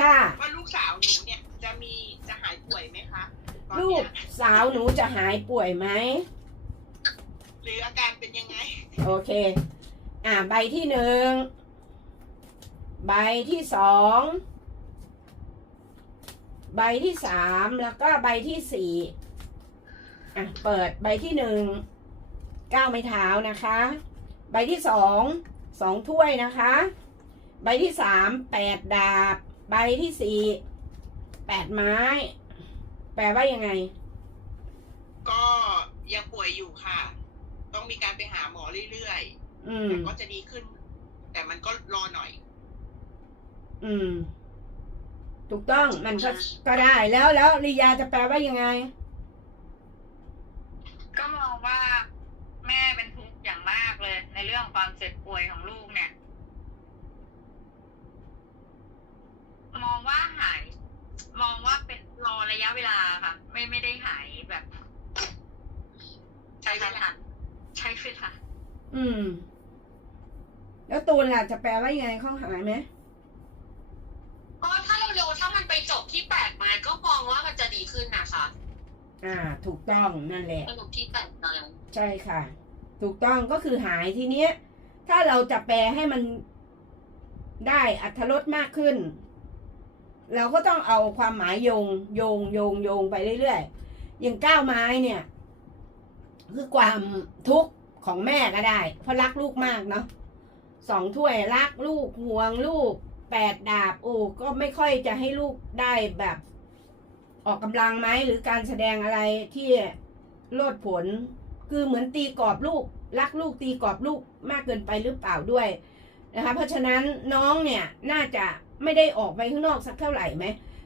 ค่ะ ว่าลูกสาวหนูเนี่ยจะมีจะหายป่วยไหมคะตอนลูเนี้กยสาวหนูจะหายป่วยไหม หรืออาการเป็นยังไง โอเค อ่า ใบที่หนึ่ง ใบที่สอง ใบที่สาม แล้วก็ใบที่สี่ อะ เปิดใบที่หนึ่งก้าวไม้เท้านะคะ ใบที่สอง สองถ้วยนะคะ ใบที่สาม แปดดาบ ใบที่สี่แปดไม้ แปลว่ายังไง ก็ยังป่วยอยู่ค่ะ ต้องมีการไปหาหมอเรื่อยอืๆม แต่ก็จะดีขึ้น แต่มันก็รอหน่อย อืม ถูกต้องมันก็ก็ได้แล้วแล้วลียาจะแปลว่ายังไง ก็มองว่าแม่เป็นทุกข์อย่างมากเลย ในเรื่องความเจ็บป่วยของลูกเนี่ย มองว่าหาย มองว่าเป็นรอระยะเวลาค่ะ ไม่ไม่ได้หายแบบ ใช้ เวลาใช้เวลาอืม แล้วตูนล่ะจะแปลว่ายังไงเขาหายไหมก็ถ้าเร็วๆถ้ามันไปจบที่แปดไม้ก็มองว่ามันจะดีขึ้นนะคะอ่า ถูกต้องนั่นแหละสรุปที่แปดไม้ใช่ค่ะ ถูกต้องก็คือหายทีเนี้ย ถ้าเราจะแปลให้มันได้อัธรสมากขึ้น เราก็ต้องเอาความหมายโยง โยงโยงโยงไปเรื่อยๆอย่างก้าวไม้เนี่ย คือความทุกข์ของแม่ก็ได้ เพราะรักลูกมากเนาะสองถ้วยรักลูกห่วงลูกแปดดาบโอ้ก็ไม่ค่อยจะให้ลูกได้แบบ ออกกำลังไหมหรือการแสดงอะไรที่โลดผล คือเหมือนตีกรอบลูก รักลูกตีกรอบลูกมากเกินไปหรือเปล่าด้วยนะคะเพราะฉะนั้นน้องเนี่ยน่าจะไม่ได้ออกไปข้างนอกสักเท่าไหร่ไหม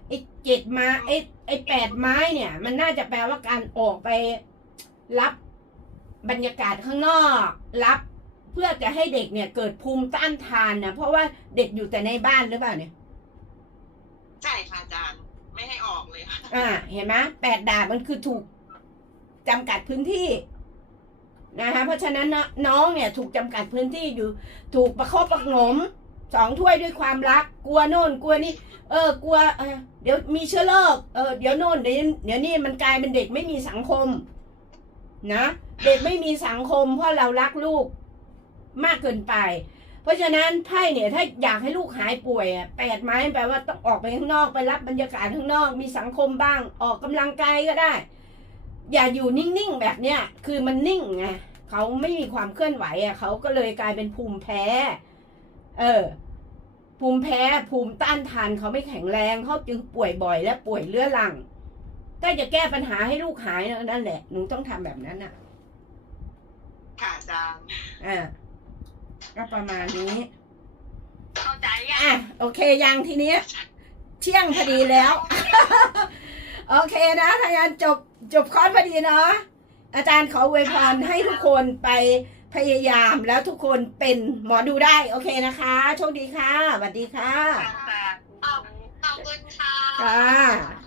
ไอ้เจ็ดม้ไอ้ไอ้แปดไม้เนี่ย มันน่าจะแปลว่าการออกไปรับ บรรยากาศข้างนอกรับเพื่อจะให้เด็กเนี่ย เกิดภูมิต้านทานนะเพราะว่าเด็กอยู่แต่ในบ้านหรือเปล่าเนี่ยใช่ค่ะอาจารย์ ไม่ให้ออกเลยค่ะอ่า เห็นไหมแปดดาบมันคือถูกจำกัดพื้นที่นะคะเพราะฉะนั้นนน้องเนี่ย ถูกจำกัดพื้นที่อยู่ ถูกประคบประหงมสองถ้วยด้วยความรัก กลัวโน่นกลัวนี่เออกลัวเออเดี๋ยวมีเชื้อโรคเออเดี๋ยวโน่นเดี๋ยวเดี๋ยวนี่มันกลายเป็นเด็กไม่มีสังคม นะ เด็กไม่มีสังคมเพราะเรารักลูกมากเกินไป เพราะฉะนั้นไพ่เนี่ยถ้าอยากให้ลูกหายป่วยแปดไม้แปลว่าต้องออกไปข้างนอกไปรับบรรยากาศข้างนอก มีสังคมบ้าง ออกกำลังกายก็ได้ อย่าอยู่นิ่งๆแบบเนี้ยคือมันนิ่งไงเขาไม่มีความเคลื่อนไหวอะเขาก็เลยกลายเป็นภูมิแพ้ เออ ภูมิแพ้ภูมิต้านทานเขาไม่แข็งแรงเขาจึงป่วยบ่อยและป่วยเรื้อรัง ถ้าจะแก้ปัญหาให้ลูกหายนั่นแหละ หนูต้องทำแบบนั้นอะ ค่ะอาจารย์อ่าก็ประมาณนี้ เข้าใจยังอะโอเคยังทีเนี้ย เที่ยงพอดีแล้ว โอเคนะทางานจบจบคอร์สพอดีเนาะอาจารย์ขออวยพรให้ทุกคนไปพยายามแล้วทุกคนเป็นหมอดูได้โอเคนะคะ โชคดีค่ะสวัสดีค่ะค่ะขอบขอบคุณค่ะค่ะ